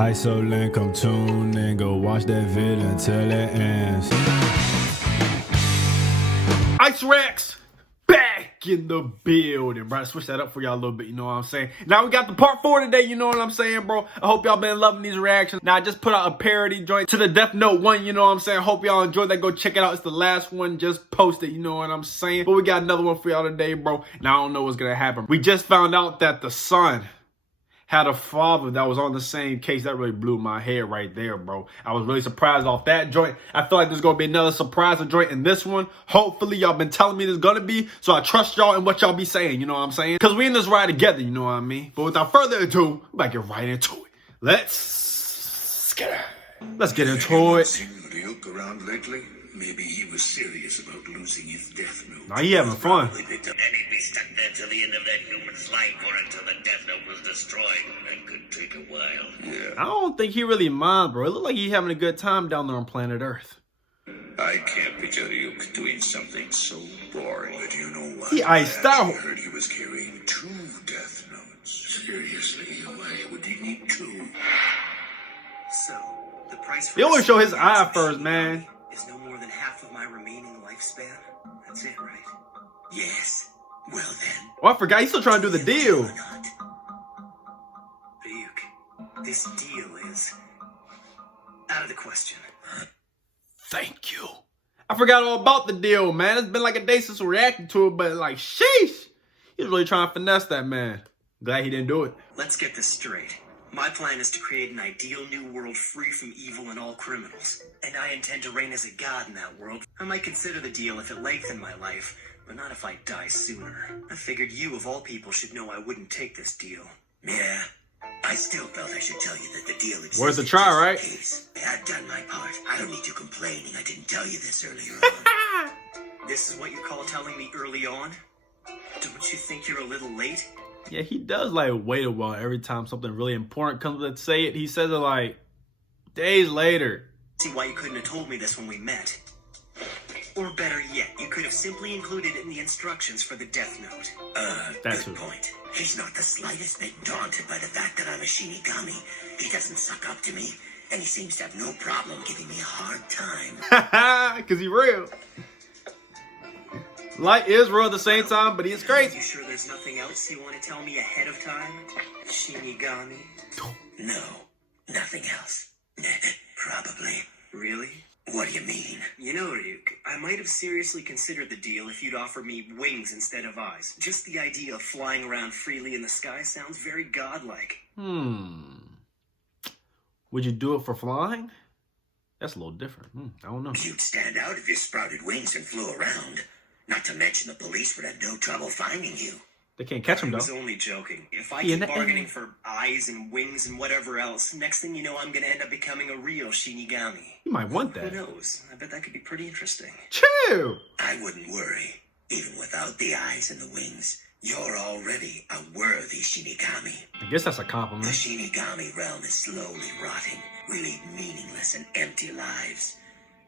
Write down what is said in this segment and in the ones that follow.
iSOLegend, come tune in, go watch that vid until it ends. Ice Rex back in the building, bro. Switch that up for y'all a little bit, you know what I'm saying? Now we got the part 4 today, you know what I'm saying, bro? I hope y'all been loving these reactions. Now I just put out a parody joint to the Death Note 1, you know what I'm saying? Hope y'all enjoyed that. Go check it out. It's the last one just posted, you know what I'm saying? But we got another one for y'all today, bro. Now I don't know what's gonna happen. We just found out that the son had a father that was on the same case. That really blew my head right there, bro. I was really surprised off that joint. I feel like there's gonna be another surprise joint in this one. Hopefully, y'all been telling me there's gonna be, so I trust y'all and what y'all be saying, you know what I'm saying? Because we in this ride together, you know what I mean? But without further ado, we might get right into it. Let's get into it. Seen Ryuk around lately? Maybe he was serious about losing his death note. Now he having fun. And he'd be stuck there till the end of that human's life or until the death note was destroyed. That could take a while. Yeah. I don't think he really mind, bro. It look like he having a good time down there on planet Earth. I can't picture Ryuk doing something so boring. But you know what? He iced out. I heard he was carrying 2 death notes. Seriously, why would he need 2? So, the price for They always show his eye first, man. is no more than half of my remaining lifespan. That's it, right? Yes. Well then. Oh, I forgot. He's still trying to do the deal. Or not. Ryuk, this deal is out of the question. Thank you. I forgot all about the deal, man. It's been like a day since we reacted to it, but like, sheesh. He's really trying to finesse that man. Glad he didn't do it. Let's get this straight. My plan is to create an ideal new world free from evil and all criminals. And I intend to reign as a god in that world. I might consider the deal if it lengthened my life, but not if I die sooner. I figured you, of all people, should know I wouldn't take this deal. Yeah. I still felt I should tell you that the deal existed. Worth a try, right? Case. I've done my part. I don't need you complaining I didn't tell you this earlier on. This is what you call telling me early on? Don't you think you're a little late? Yeah, he does like wait a while every time something really important comes to say it. He says it like days later. See why you couldn't have told me this when we met. Or better yet, you could have simply included it in the instructions for the Death Note. That's Good it. point. He's not the slightest bit daunted by the fact that I'm a Shinigami. He doesn't suck up to me, and he seems to have no problem giving me a hard time. Because he real. Light is real at the same time, but he is crazy. You sure there's nothing else you want to tell me ahead of time? Shinigami? No, nothing else. Probably. Really? What do you mean? You know, Ryuk, I might have seriously considered the deal if you'd offered me wings instead of eyes. Just the idea of flying around freely in the sky sounds very godlike. Would you do it for flying? That's a little different. I don't know. You'd stand out if you sprouted wings and flew around. Not to mention the police would have no trouble finding you. They can't catch him I though. was only joking. If I Yeah, keep that- bargaining for eyes and wings and whatever else, next thing you know, I'm gonna end up becoming a real Shinigami. You might want Who that. knows? I bet that could be pretty interesting. Chill. I wouldn't worry. Even without the eyes and the wings, you're already a worthy Shinigami. I guess that's a The compliment. Shinigami realm is slowly rotting. We lead meaningless and empty lives.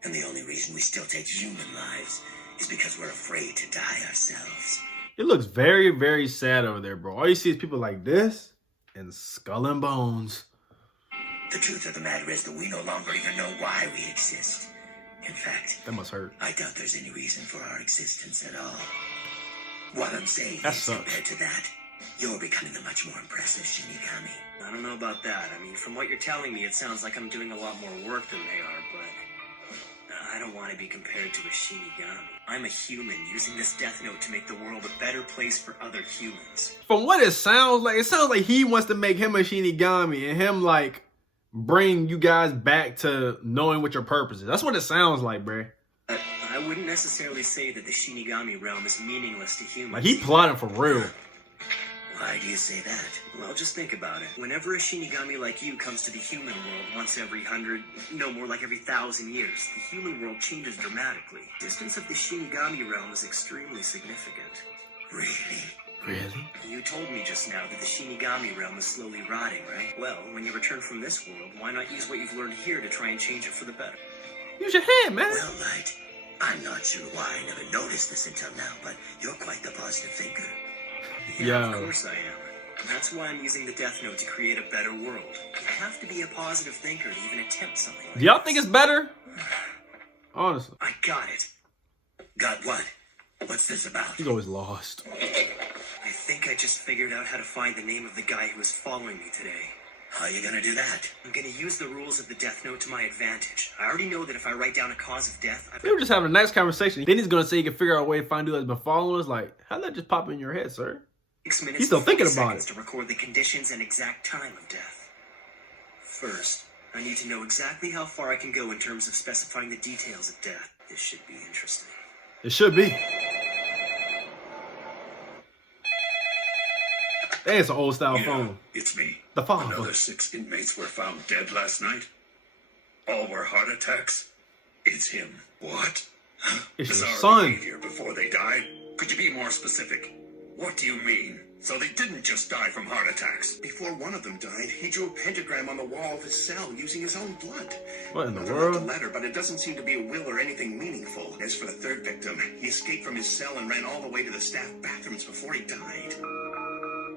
And the only reason we still take human lives is because we're afraid to die ourselves. It looks very, very sad over there, bro. All you see is people like this and skull and bones. The truth of the matter is that we no longer even know why we exist. In fact, That must hurt. I doubt there's any reason for our existence at all. What I'm saying That is, sucks. compared to that, you're becoming a much more impressive Shinigami. I don't know about that. I mean, from what you're telling me, it sounds like I'm doing a lot more work than they are, but I don't want to be compared to a Shinigami. I'm a human using this Death Note to make the world a better place for other humans. From what it sounds like he wants to make him a Shinigami and him like bring you guys back to knowing what your purpose is. That's what it sounds like, bro. I wouldn't necessarily say that the Shinigami realm is meaningless to humans. Like he plotting for real. Why do you say that? Well, just think about it. Whenever a Shinigami like you comes to the human world once every 100, no more like every 1,000 years, the human world changes dramatically. Distance of the Shinigami realm is extremely significant. Really? Really? You told me just now that the Shinigami realm is slowly rotting, right? Well, when you return from this world, why not use what you've learned here to try and change it for the better? Use your head, man. Well, Light, I'm not sure why I never noticed this until now, but you're quite the positive thinker. Yeah, Yeah. of course I am. That's why I'm using the Death Note to create a better world. You have to be a positive thinker to even attempt something like Do y'all think it's better? Honestly. I got it. Got what? What's this about? He's always lost. I think I just figured out how to find the name of the guy who was following me today. How are you gonna do that? I'm gonna use the rules of the Death Note to my advantage. I already know that if I write down a cause of death, They were just having a nice conversation. Then he's gonna say he can figure out a way to find who has been following us. Like, how'd that just pop in your head, sir? 6 minutes He's still and thinking 40 about seconds it. to record the conditions and exact time of death. First, I need to know exactly how far I can go in terms of specifying the details of death. This should be interesting. It should be. Hey, it's an old style phone. It's me. The father. Another 6 inmates were found dead last night. All were heart attacks. It's him. What? It's your Bizarre son. behavior before they died? Could you be more specific? What do you mean? So they didn't just die from heart attacks. Before one of them died, he drew a pentagram on the wall of his cell using his own blood. What in the Another wrote world? the letter, but it doesn't seem to be a will or anything meaningful. As for the third victim, he escaped from his cell and ran all the way to the staff bathrooms before he died.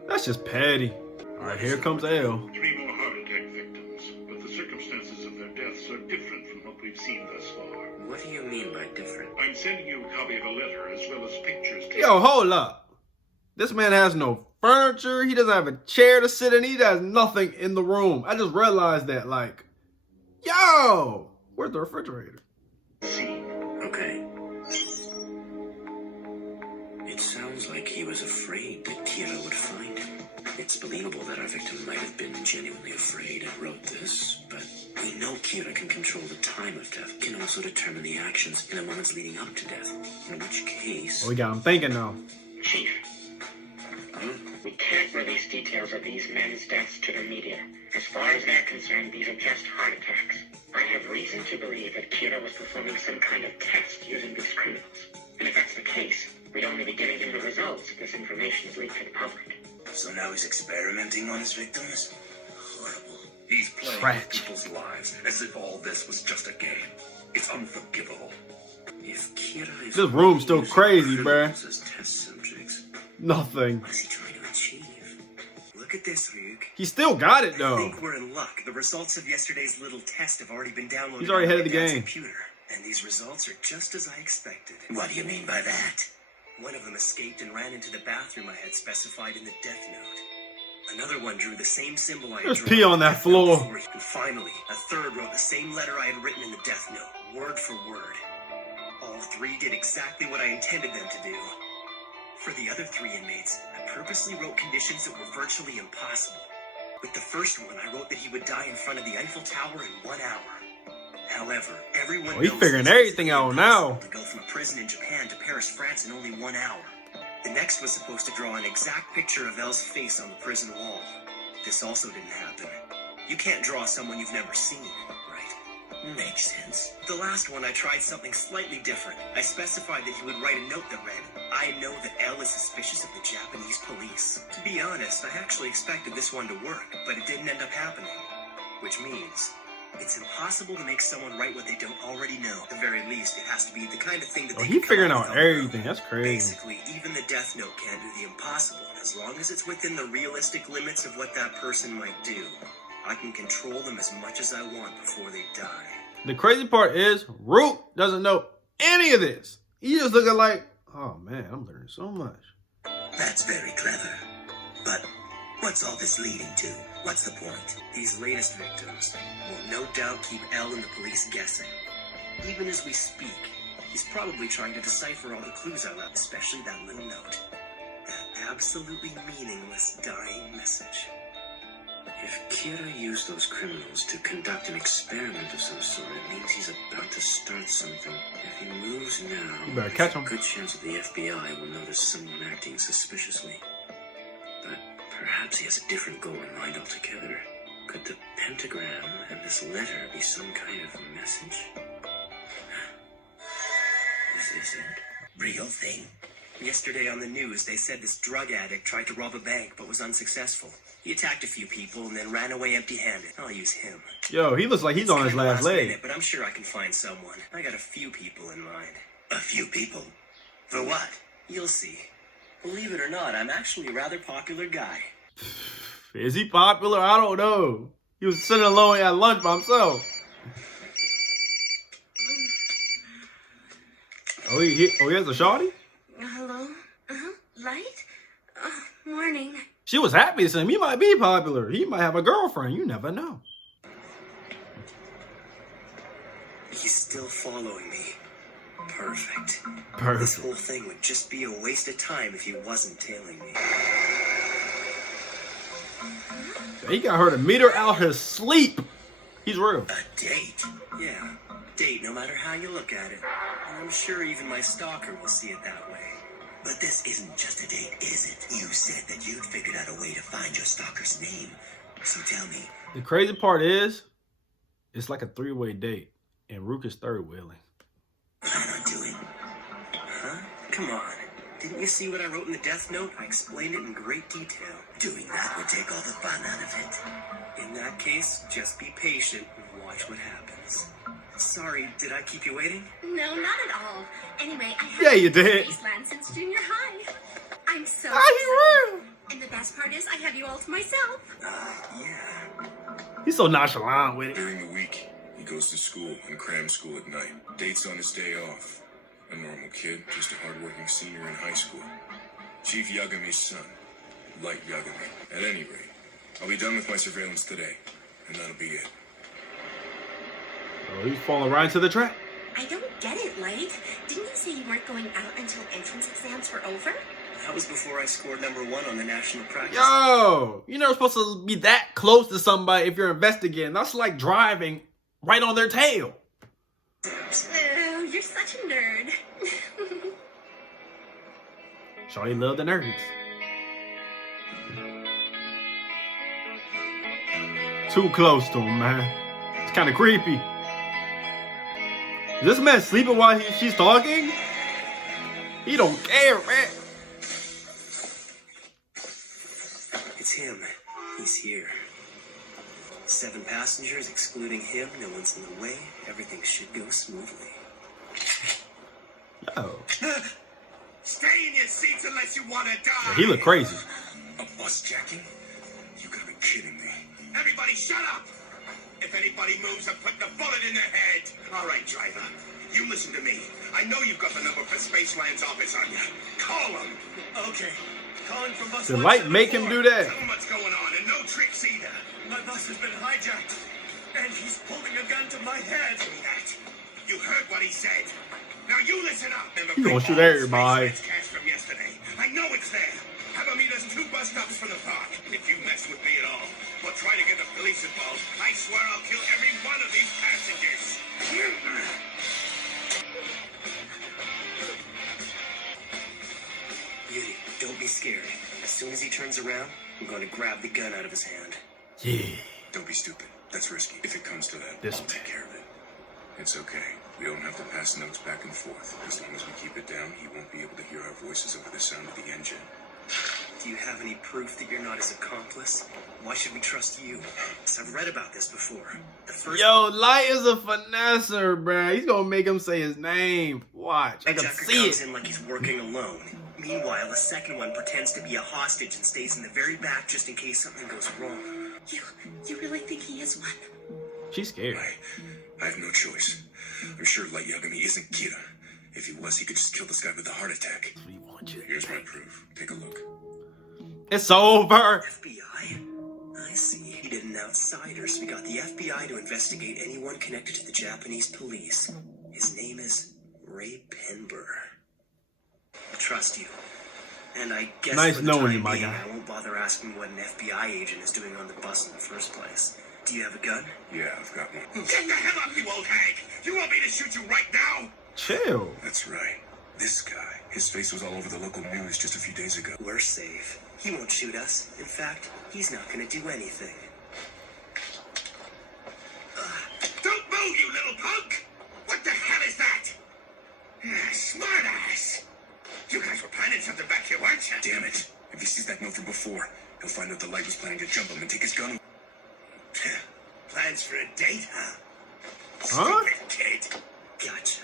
That's just petty. All right, here comes L. 3 more heart attack victims, but the circumstances of their deaths are different from what we've seen thus far. What do you mean by different? I'm sending you a copy of a letter as well as pictures. Yo, hold up. This man has no furniture. He doesn't have a chair to sit in. He has nothing in the room. I just realized that, like, yo, where's the refrigerator? Okay. It sounds like he was afraid that Kira would find him. It's believable that our victim might have been genuinely afraid and wrote this, but we know Kira can control the time of death, can also determine the actions in the moments leading up to death, in which case... Oh, we got him thinking now. Chief, we can't release details of these men's deaths to the media. As far as they're concerned, these are just heart attacks. I have reason to believe that Kira was performing some kind of test using these criminals. And if that's the case, we'd only be giving him the results if this information is leaked to the public. So now he's experimenting on his victims? Horrible. He's playing Trash. with people's lives as if all this was just a game. It's unforgivable. If Kira is... This room's still using crazy, bruh. criminals as test subjects, Nothing. what is he trying to achieve? Look at this, Ryuk. He still got it, I though. think we're in luck. The results of yesterday's little test have already been downloaded. He's already on ahead of my the dad's game. Computer, and these results are just as I expected. What do you mean by that? One of them escaped and ran into the bathroom I had specified in the death note. Another one drew the same symbol I had There's drawn pee in on the that death note floor. before. And finally, a third wrote the same letter I had written in the death note, word for word. All 3 did exactly what I intended them to do. For the other 3 inmates, I purposely wrote conditions that were virtually impossible. With the first one, I wrote that he would die in front of the Eiffel Tower in 1 hour. However, everyone Oh, he's knows figuring it's everything out now. impossible to go from a prison in Japan to Paris, France in only 1 hour. The next was supposed to draw an exact picture of Elle's face on the prison wall. This also didn't happen. You can't draw someone you've never seen, right? Makes sense. The last one, I tried something slightly different. I specified that he would write a note that read, "I know that Elle is suspicious of the Japanese police." To be honest, I actually expected this one to work, but it didn't end up happening. Which means, it's impossible to make someone write what they don't already know. At the very least, it has to be the kind of thing that Oh, they he can figuring come up out with on their everything. own. That's crazy. Basically, even the Death Note can't do the impossible. As long as it's within the realistic limits of what that person might do, I can control them as much as I want before they die. The crazy part is, Root doesn't know any of this. He just looking like, oh man, I'm learning so much. That's very clever. But what's all this leading to? What's the point? These latest victims will no doubt keep Elle and the police guessing. Even as we speak, he's probably trying to decipher all the clues I left, especially that little note. That absolutely meaningless dying message. If Kira used those criminals to conduct an experiment of some sort, it means he's about to start something. If he moves now, You better catch him. there's a good chance that the FBI will notice someone acting suspiciously. But perhaps he has a different goal in mind altogether. Could the pentagram and this letter be some kind of message? Is this it? Real thing? Yesterday on the news, they said this drug addict tried to rob a bank but was unsuccessful. He attacked a few people and then ran away empty-handed. I'll use him. Yo, he looks like he's on his Kinda last leg. minute, but I'm sure I can find someone. I got a few people in mind. A few people? For what? You'll see. Believe it or not, I'm actually a rather popular guy. Is he popular? I don't know. He was sitting alone at lunch by himself. Oh, he has a shawty? Hello? Light? Morning. She was happy to see him. He might be popular. He might have a girlfriend. You never know. He's still following me. Perfect. This Perfect. whole thing would just be a waste of time if he wasn't tailing me. He got her to meet her out his sleep. He's real. A date? Yeah, date no matter how you look at it. And I'm sure even my stalker will see it that way. But this isn't just a date, is it? You said that you'd figured out a way to find your stalker's name. So tell me. The crazy part is, it's like a three-way date, and Rook is third wheeling. Plan on doing. Huh? Come on. Didn't you see what I wrote in the death note? I explained it in great detail. Doing that would take all the fun out of it. In that case, just be patient and watch what happens. Sorry, did I keep you waiting? No, not at all. Anyway, I have Yeah, you did. Wasteland since junior high. I'm so Ah, he excited. real. And the best part is I have you all to myself. Yeah. He's so nonchalant with it. During the week, he goes to school and cram school at night. Dates on his day off. A normal kid, just a hardworking senior in high school. Chief Yagami's son, Light Yagami. At any rate, I'll be done with my surveillance today, and that'll be it. Oh, he's falling right into the trap. I don't get it, Light. Didn't you say you weren't going out until entrance exams were over? That was before I scored #1 on the national practice. Yo, you're not supposed to be that close to somebody if you're investigating. That's like driving right on their tail. Oh, you're such a nerd. Shawty love the nerds. Too close to him, man. It's kind of creepy. Is this man sleeping while she's talking? He don't care, man. It's him. He's here. 7 passengers, excluding him. No one's in the way. Everything should go smoothly. Yo, Stay in your seats unless you want to die. he look crazy. A bus jacking? You gotta be kidding me. Everybody shut up. If anybody moves, I'm putting a bullet in their head. All right, driver. You listen to me. I know you've got the number for Spaceland's office on you. Call them. Okay. Calling from bus Did Light make him do that? Tell them what's going on, and no tricks either. My bus has been hijacked, and he's holding a gun to my head. That. You heard what he said. Now you listen up. You gonna shoot everybody. Cash from yesterday. I know it's there. Have them meet us 2 bus stops from the park. If you mess with me at all, or try to get the police involved, I swear I'll kill every one of these passengers. Beauty, don't be scared. As soon as he turns around, I'm going to grab the gun out of his hand. Yeah. Don't be stupid. That's risky. If it comes to that, This I'll take care of it. It's okay. We don't have to pass notes back and forth. As long as we keep it down, he won't be able to hear our voices over the sound of the engine. Do you have any proof that you're not his accomplice? Why should we trust you? 'Cause I've read about this before. The first Yo, Light is a finesser, bruh. He's gonna make him say his name. Watch. I can hijacker see comes it. in like he's working alone. Meanwhile, the second one pretends to be a hostage and stays in the very back just in case something goes wrong. You really think he is one? She's scared. I have no choice. I'm sure Light Yagami isn't Kira. If he was, he could just kill this guy with a heart attack. We want you. Here's my proof. Take a look. It's over. FBI? I see. He did an outsider, so we got the FBI to investigate anyone connected to the Japanese police. His name is Ray Penber. I trust you. And I guess Nice for the knowing time you, my being, guy. I won't bother asking what an FBI agent is doing on the bus in the first place. Do you have a gun? Yeah, I've got one. Get the hell up, you old hag. You want me to shoot you right now? Chill. That's right. This guy. His face was all over the local news just a few days ago. We're safe. He won't shoot us. In fact, he's not gonna do anything. Don't move, you little punk! What the hell is that? Smartass! You guys were planning something back here, weren't you? Damn it. If he sees that note from before, he'll find out the Light was planning to jump him and take his gun. Plans for a date, huh? Huh? Stupid kid. Gotcha.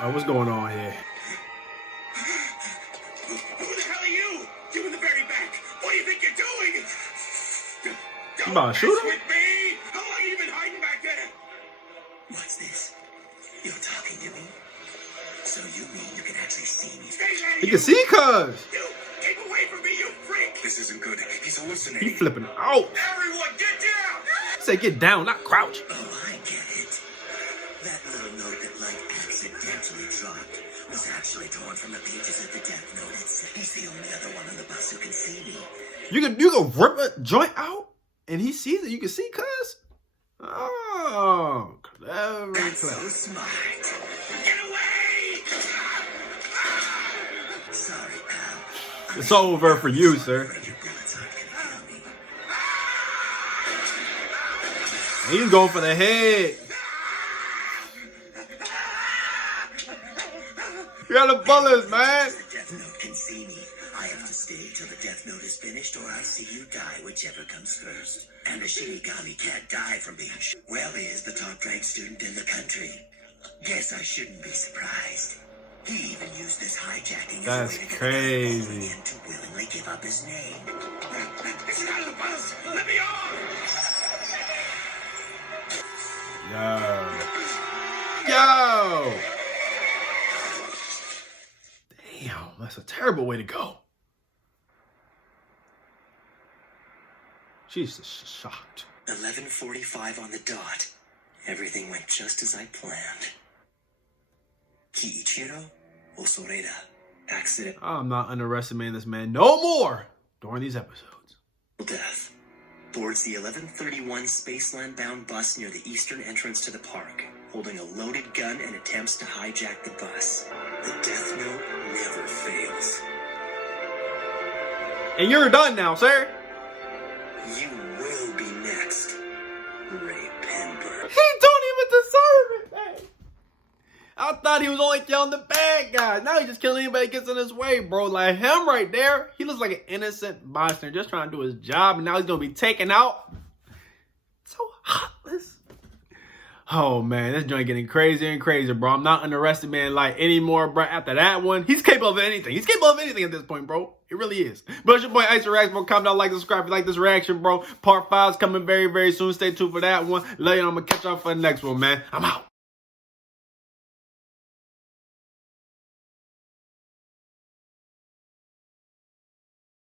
Alright, what's going on here? You about to shoot him? With me? How long have you been hiding back there? What's this? You're talking to me? So you mean you can actually see me? He can see cuz. You keep away from me, you freak! This isn't good. He's hallucinating. He flipping out. Everyone, get down! Say get down, not crouch. Oh, I get it. That little note that Light accidentally dropped was actually torn from the pages of the death note itself. He's the only other one on the bus who can see me. You can rip a joint out and he sees it. You can see cuz. Oh, clever, That's clever. so smart. Get away! Sorry, pal. It's over for you, sir. Your bullets aren't gonna kill me. He's going for the head. You got the bullets, man. The death note can see me. I have to stay till the death note is finished, or I see you die, whichever comes first. And a Shinigami can't die from being shot. Well, he is the top-ranked student in the country. Guess I shouldn't be surprised. He even used this hijacking That's as a way to get crazy. him to willingly give up his name. It's out of the bus! Let me on! Yo. Damn, that's a terrible way to go. She's just shocked. 11:45 on the dot. Everything went just as I planned. Kiichiro Osoreda. Accident. I'm not underestimating this man no more during these episodes. Death. Boards the 11:31 Spaceland-bound bus near the eastern entrance to the park, holding a loaded gun and attempts to hijack the bus. The death note never fails. And you're done now, sir. You will be next, Ray Penberg. He don't even deserve it, man. I thought he was only killing the bad guys. Now he's just killing anybody that gets in his way, bro. Like him right there, he looks like an innocent bystander just trying to do his job, and now he's gonna be taken out. So heartless. Oh man, this joint getting crazier and crazier, bro. I'm not underestimating Light anymore, bro. After that one, he's capable of anything. He's capable of anything at this point, bro. It really is. But it's your boy iSOLegend, bro. Comment down, like, subscribe if you like this reaction, bro. Part 5 is coming very, very soon. Stay tuned for that one. Later, I'm gonna catch y'all for the next one, man. I'm out.